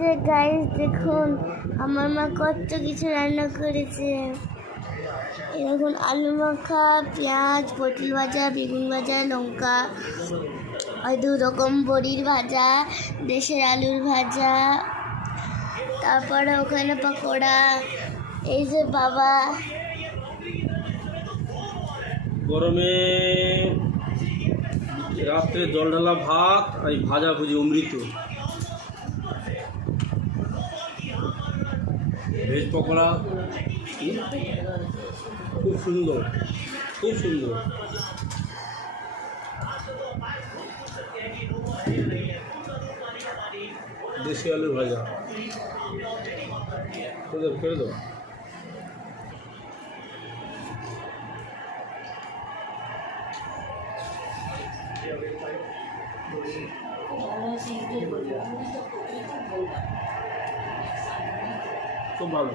যে গাইস দেখুন আমার মা কত কিছু রান্না করেছে। এখন আলু মাখা, পেঁয়াজ, পটল ভাজা, বেগুন ভাজা, লঙ্কা, আর 2 রকম বড়ির ভাজা, দেশের আলুর ভাজা, তারপরে ওখানে পকোড়া। এই যে বাবা গরমে রাত্রে জল ঢালা ভাত আর ভাজা ভুজি অমৃত। ভেজ পকোড়া খুব সুন্দর, খুব সুন্দর। দেশি আলুর ভাজা করে দাও। খুব ভালো।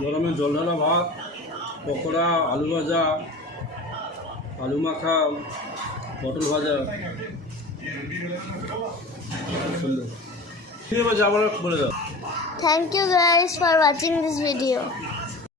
গরমে জল ঢালা ভাত, পকোড়া, আলু ভাজা, আলু মাখা, পটল ভাজা, সুন্দর। ঠিক আছে, আবার বলে দাও। Thank you guys for watching this video.